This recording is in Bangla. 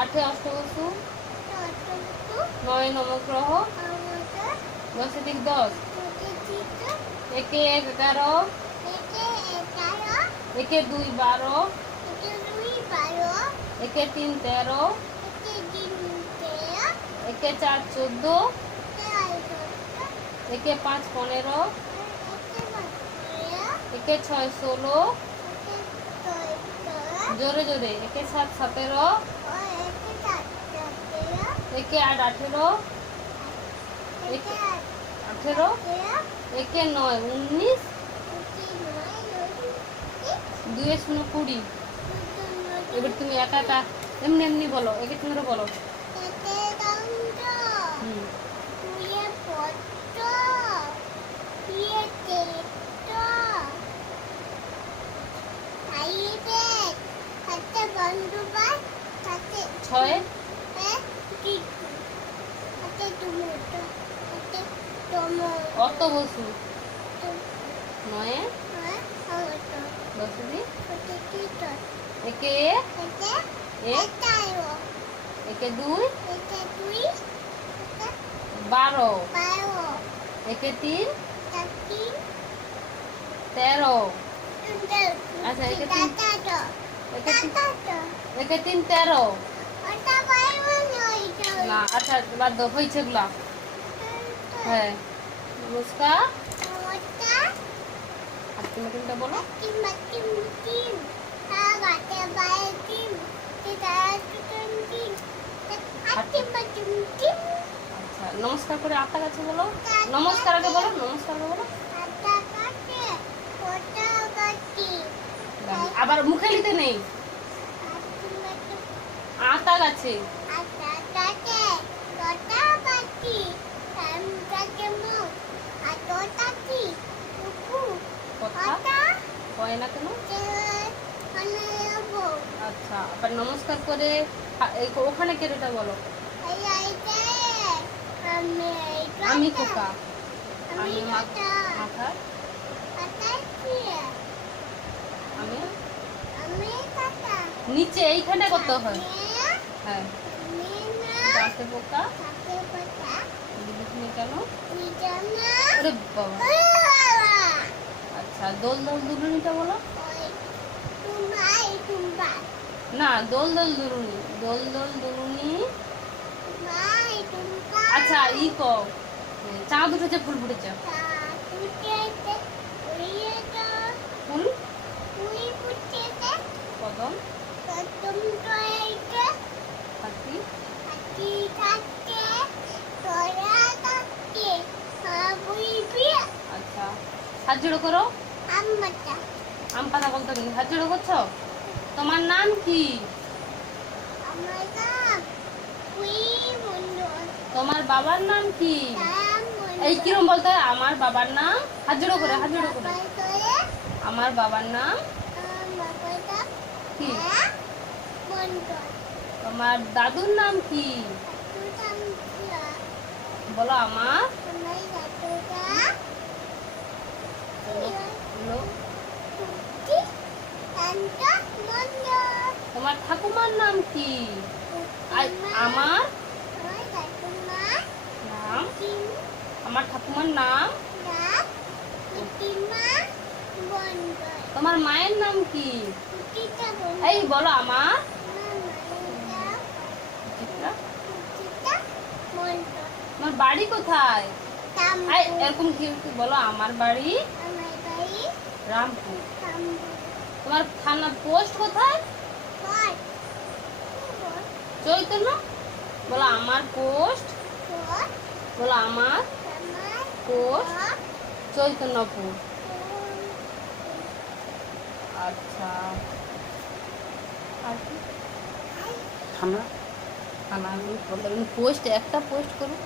আটে অষ্টবসু, নয় নবগ্রহ, দশে দিক 10, একে 11, একে 2 12, একে 3 13, একে 4 14, একে 5 15, একে 6 16, জোরে জোরে, একে 7 17, একে 8 18, একে 18, একে 9 19, 2 0 20। এবার তুমি একা একা এমনি এমনি বলো, একে তুমি বলো। ছয় অত বসু, নয় দশে দিক, একে একে 2 12, একে 3 13। আচ্ছা একে 3 13 না। আচ্ছা বাদ দাও, হয়েছে এগুলা। হ্যাঁ নমস্কার। আর তুমি কোনটা বলো? আচ্ছা নমস্কার করে আটটা গাছে বলো। নমস্কার আগে বলো, নমস্কার আগে বলো। আবার মুখে নিতে নেই। আটা গাছে কথা হয় না কেন? আচ্ছা আবার নমস্কার করে ওখানে কেটে বলো। আমি কোকা, আমি মাথা, আমি নিচে এইখানে করতে হয়। হ্যাঁ গাছে পোকা কেন? ওরে বাবা। আচ্ছা দোল দোল দুলুনিটা বলো না। দোল দোল দুলুনি, দোল দোল দুলুনি। আচ্ছা ই কো চাঁদ উঠেছে, ফুল ফুটেছে। ফুল কদম, হাতি, আচ্ছা হাত জোড়ো করো। আম পাতা বলতে গেলে হাত জোড়ো করছো। তোমার নাম কি? তোমার বাবার নাম কি? এই কিরম বলতে হয়? আমার বাবার নাম, হাত জোড়ো করে, হাত জোড়ো করে। আমার বাবার নাম কি? তোমার দাদুর নাম কি? বলো আমার। তোমার ঠাকুমার নাম কি? আমার নাম, আমার ঠাকুমার নাম। তোমার মায়ের নাম কি? এই বলো আমার। তোমার বাড়ি কোথায়? এরকম কি বলো, আমার বাড়ি রামপুর। তোমার থানা পোস্ট কোথায়? চৈতন্য। বলো আমার পোস্ট, বলো আমার পোস্ট চৈতন্যপুর। আচ্ছা থানা, থানা পোস্ট একটা পোস্ট করুন।